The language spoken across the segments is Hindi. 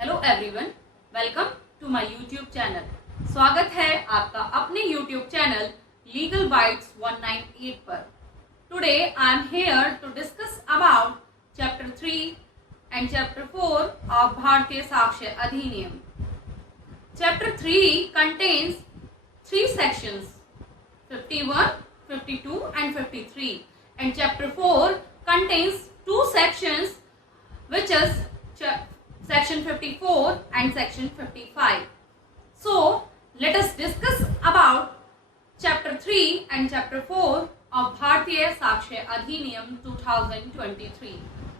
Hello everyone, welcome to my YouTube channel. स्वागत है आपका अपने यूट्यूब चैनल लीगल बाइट्स 198 पर। Today I am here to discuss about chapter 3 and chapter 4 of Bharatiya Sakshya Adhiniyam. Chapter 3 contains 3 sections 51, 52 and 53, and chapter 4 contains 2 sections which is section 54 and section 55. So let us discuss about chapter 3 and chapter 4 of Bharatiya Sakshya Adhiniyam 2023.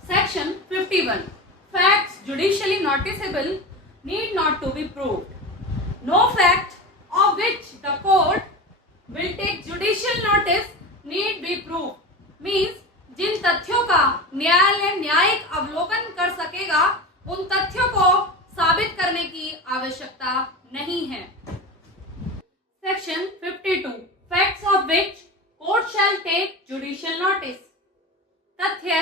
Section 51. Facts judicially noticeable need not to be proved. No fact of which the court will take judicial notice need be proved. Means जिन तथ्यों का न्यायालय न्यायिक अवलोकन कर सकेगा उन तथ्यों को साबित करने की आवश्यकता नहीं है। Section 52 facts of which court shall take judicial notice. तथ्य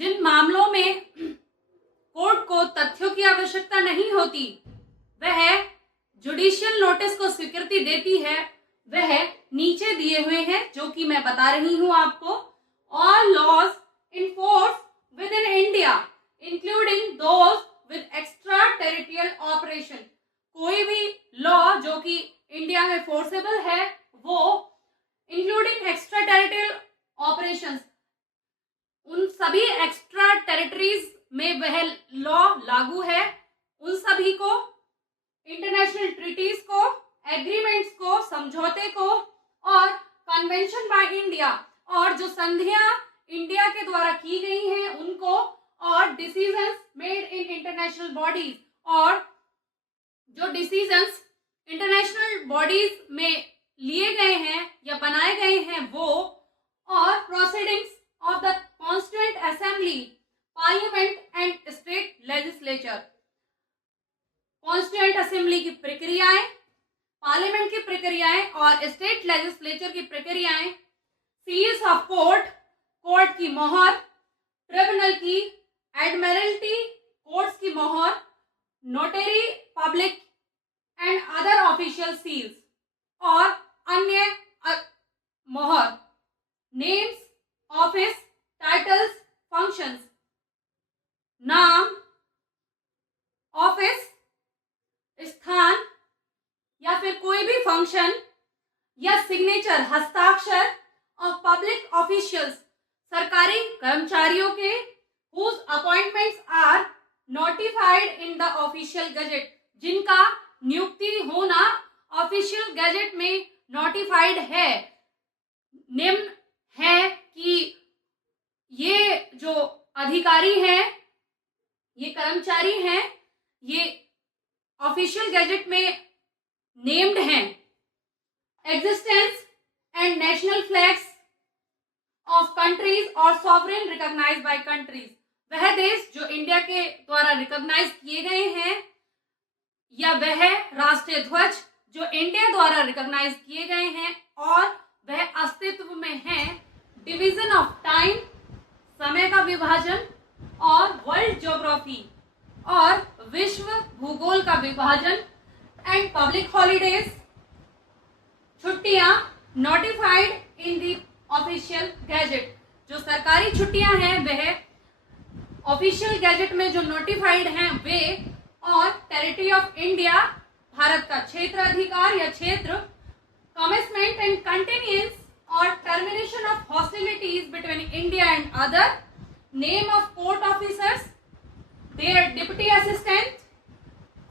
जिन मामलों में कोर्ट को तथ्यों की आवश्यकता नहीं होती वह जुडिशियल नोटिस को स्वीकृति देती है, वह नीचे दिए हुए हैं जो कि मैं बता रही हूं आपको। All laws in force within India including those with extra territorial operation. कोई भी लॉ जो कि इंडिया में फोर्सेबल है वो इंक्लूडिंग एक्स्ट्रा टेरिटोरियल ऑपरेशंस, उन सभी एक्स्ट्रा टेरिटरीज में वह लॉ लागू है। उन सभी को, इंटरनेशनल ट्रीटीज को, एग्रीमेंट्स को, समझौते को और कन्वेंशन बाय इंडिया और जो संधियां इंडिया के द्वारा की गई हैं उनको, और decisions made in international bodies और जो डिसीजंस इंटरनेशनल बॉडीज में लिए गए हैं या बनाए गए हैं वो, और proceedings of the constituent assembly, parliament and state legislature. Constituent assembly की प्रक्रियाएं, पार्लियामेंट की प्रक्रियाएं और स्टेट लेजिस्लेचर की प्रक्रियाएं, सील्स ऑफ कोर्ट, कोर्ट की मोहर, ट्रिब्यूनल की, एडमिरल्टी कोर्ट्स की मोहर, notary public and other official seals और अन्य मोहर, नेम्स, ऑफिस, टाइटल्स, फंक्शंस, नाम, ऑफिस, स्थान या फिर कोई भी फंक्शन या सिग्नेचर, हस्ताक्षर ऑफ पब्लिक ऑफिशियल्स, सरकारी कर्मचारियों के whose appointments are notified in the official gazette, जिनका नियुक्ति होना ऑफिशियल गैजेट में नोटिफाइड है। निम्न है कि ये जो अधिकारी हैं, ये कर्मचारी हैं, ये ऑफिशियल गैजेट में नेम्ड हैं। Existence and national flags of countries और सॉवरेन रिकॉग्नाइज्ड बाय कंट्रीज, वह देश जो इंडिया के द्वारा रिकॉग्नाइज किए गए हैं या वह राष्ट्रीय ध्वज जो इंडिया द्वारा रिकॉग्नाइज किए गए हैं और वह अस्तित्व में है। डिवीजन ऑफ टाइम, समय का विभाजन, और वर्ल्ड ज्योग्राफी और विश्व भूगोल का विभाजन, एंड पब्लिक हॉलीडेज, छुट्टियां notified in the official gazette. जो सरकारी छुट्टियां हैं वह ऑफिशियल गैजेट में जो नोटिफाइड हैं वे, और टेरिटरी ऑफ इंडिया, भारत का क्षेत्र अधिकार या क्षेत्र, कमिटमेंट एंड कंटिन्यूएंस और termination of hostilities between India and other, name of court officers, their deputy assistant,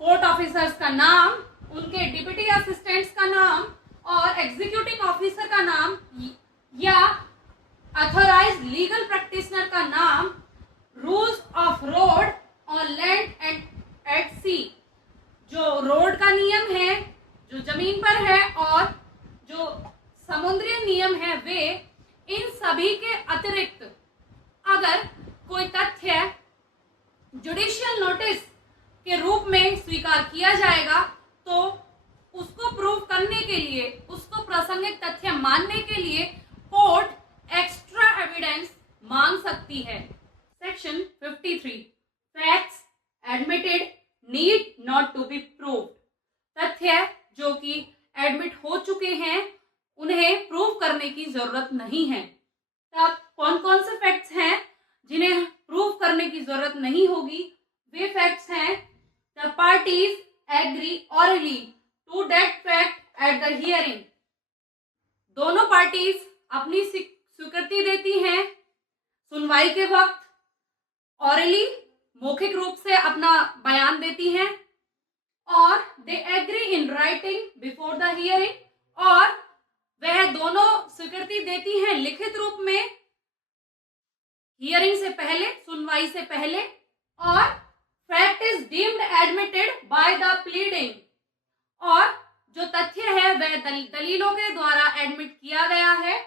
court officers का नाम, उनके डिप्टी असिस्टेंट्स का नाम और एग्जीक्यूटिव ऑफिसर का नाम या अथॉराइज्ड लीगल प्रैक्टिशनर का नाम, रूल्स ऑफ रोड और लैंड एंड एट सी, जो रोड का नियम है जो जमीन पर है और जो समुद्री नियम है वे, इन सभी के अतिरिक्त अगर कोई तथ्य जुडिशियल नोटिस के रूप में स्वीकार किया जाएगा तो उसको प्रूव करने के लिए, उसको प्रासंगिक तथ्य मानने के लिए कोर्ट एक्स्ट्रा एविडेंस मांग सकती है। Section 53 facts admitted need not to be proved. तथ्य जो कि एडमिट हो चुके हैं उन्हें प्रूव करने की जरूरत नहीं है। तब कौन कौन से फैक्ट्स हैं जिन्हें प्रूव करने की जरूरत नहीं होगी? वे फैक्ट्स हैं, the parties agree orally to that fact at the hearing. दोनों पार्टीज अपनी स्वीकृति देती हैं सुनवाई के वक्त, ऑरली मौखिक रूप से अपना बयान देती हैं, और they agree in writing before the hearing, और वह दोनों स्वीकृति देती हैं लिखित रूप में हियरिंग से पहले, सुनवाई से पहले, और fact is deemed admitted by the pleading, और जो तथ्य है वह दलीलों के द्वारा एडमिट किया गया है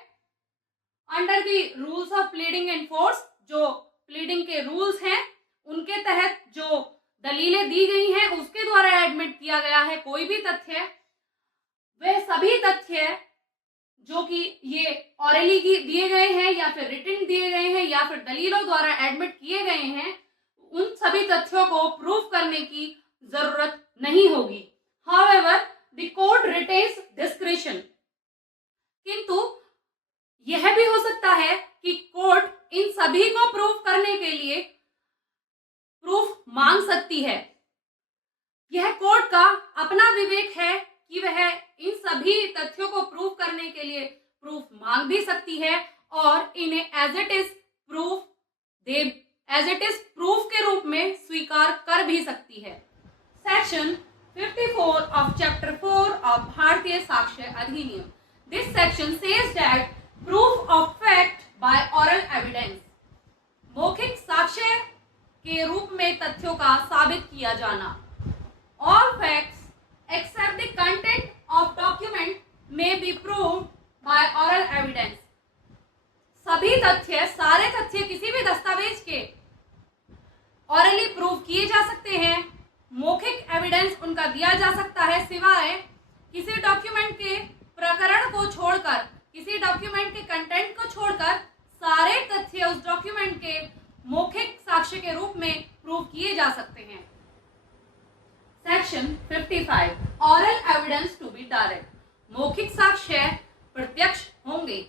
under the rules of pleading and force. जो प्लीडिंग के रूल्स हैं उनके तहत जो दलीलें दी गई हैं उसके द्वारा एडमिट किया गया है कोई भी तथ्य। वह सभी तथ्य जो कि ये ऑरली की दिए गए हैं या फिर रिटन दिए गए हैं या फिर दलीलों द्वारा एडमिट किए गए हैं, उन सभी तथ्यों को प्रूव करने की जरूरत नहीं होगी। However the court retains discretion. किंतु यह भी हो सकता है कि कोर्ट इन सभी को प्रूव करने के लिए प्रूफ मांग सकती है। यह कोर्ट का अपना विवेक है कि वह इन सभी तथ्यों को प्रूव करने के लिए प्रूफ मांग भी सकती है और इन्हें एज इट इज प्रूफ के रूप में स्वीकार कर भी सकती है। सेक्शन 54 of Chapter 4 of भारतीय साक्ष्य अधिनियम। This section says that proof of fact by oral evidence, मौखिक साक्ष्य के रूप में तथ्यों का साबित किया जाना। All facts except the content of document may be proved by oral evidence। सभी तथ्य, सारे तथ्य किसी भी दस्तावेज के ऑरली प्रूव किए जा सकते हैं, मौखिक एविडेंस उनका दिया जा सकता है, सिवाय किसी डॉक्यूमेंट के प्रकरण को छोड़कर, किसी डॉक्यूमेंट के कंटेंट को छोड़कर सारे तथ्य उस डॉक्यूमेंट के मौखिक साक्ष्य के रूप में प्रूव किए जा सकते हैं। Section 55 oral evidence to be direct. मौखिक साक्ष्य प्रत्यक्ष होंगे,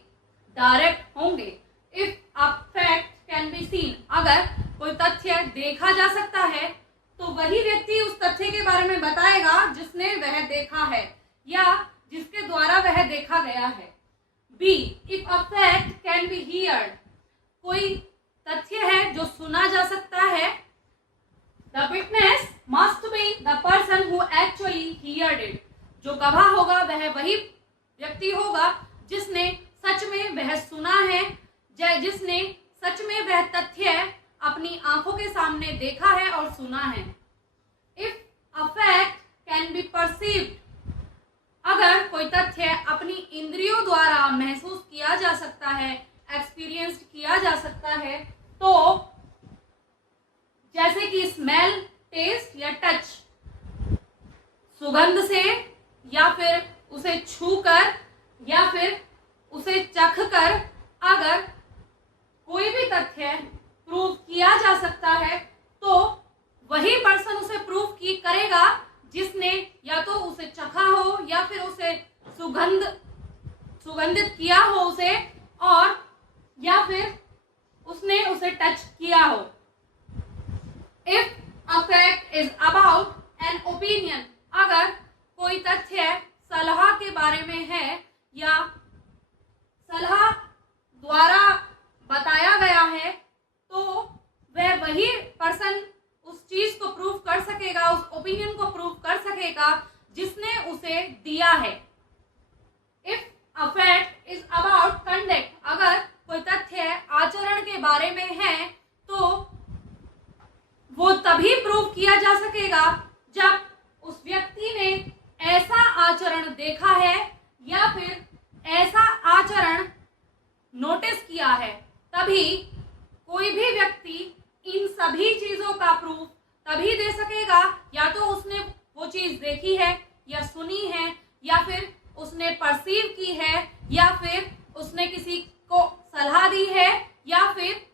डायरेक्ट होंगे। If a fact can be seen, अगर कोई तथ्य देखा जा सकता है तो वही व्यक्ति उस तथ्य के बारे में बताएगा जिसने वह देखा है या जिसके द्वारा वह देखा गया है। B if a fact can be heard, कोई तथ्य है जो सुना जा सकता है, the witness must be the person who actually heard it, जो गवाह होगा वह वही व्यक्ति होगा जिसने सच में वह सुना है, जिसने सच में वह तथ्य अपनी आंखों के सामने देखा है और सुना है। If a fact can be perceived, अगर कोई तथ्य अपनी इंद्रियों द्वारा महसूस किया जा सकता है, एक्सपीरियंस किया जा सकता है, तो जैसे कि स्मेल, टेस्ट या टच, सुगंध से या फिर उसे छूकर या फिर उसे चखकर, अगर कोई भी तथ्य प्रूव किया जा सकता है तो वही पर्सन उसे प्रूव की करेगा जिसने या तो उसे चखा हो या फिर उसे सुगंधित किया हो उसे, और या फिर उसने उसे टच किया हो। If a fact is about an opinion, अगर कोई तथ्य सलाह के बारे में है या सलाह द्वारा बताया गया है, तो वह वही पर्सन उस चीज को प्रूव कर सकेगा, उस ओपिनियन को प्रूव कर सकेगा जिसने उसे दिया है। If a fact is about conduct, अगर कोई तथ्य आचरण के बारे में है तो वो तभी प्रूव किया जा सकेगा जब उस व्यक्ति ने ऐसा आचरण देखा है या फिर ऐसा आचरण नोटिस किया है, तभी कोई भी व्यक्ति इन सभी चीजों का प्रूफ तभी दे सकेगा, या तो उसने वो चीज देखी है या सुनी है या फिर उसने परसीव की है या फिर उसने किसी को सलाह दी है या फिर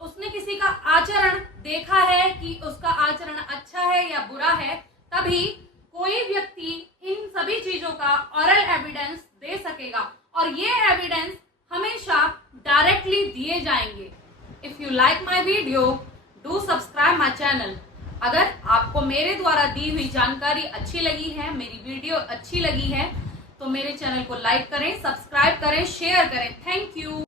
उसने किसी का आचरण देखा है कि उसका आचरण अच्छा है या बुरा है, तभी कोई व्यक्ति इन सभी चीजों का ऑरल एविडेंस दे सकेगा और ये एविडेंस हमेशा डायरेक्टली दिए जाएंगे। If you like my video, do subscribe my channel. अगर आपको मेरे द्वारा दी हुई जानकारी अच्छी लगी है, मेरी वीडियो अच्छी लगी है, तो मेरे चैनल को लाइक करें, सब्सक्राइब करें, शेयर करें। Thank you.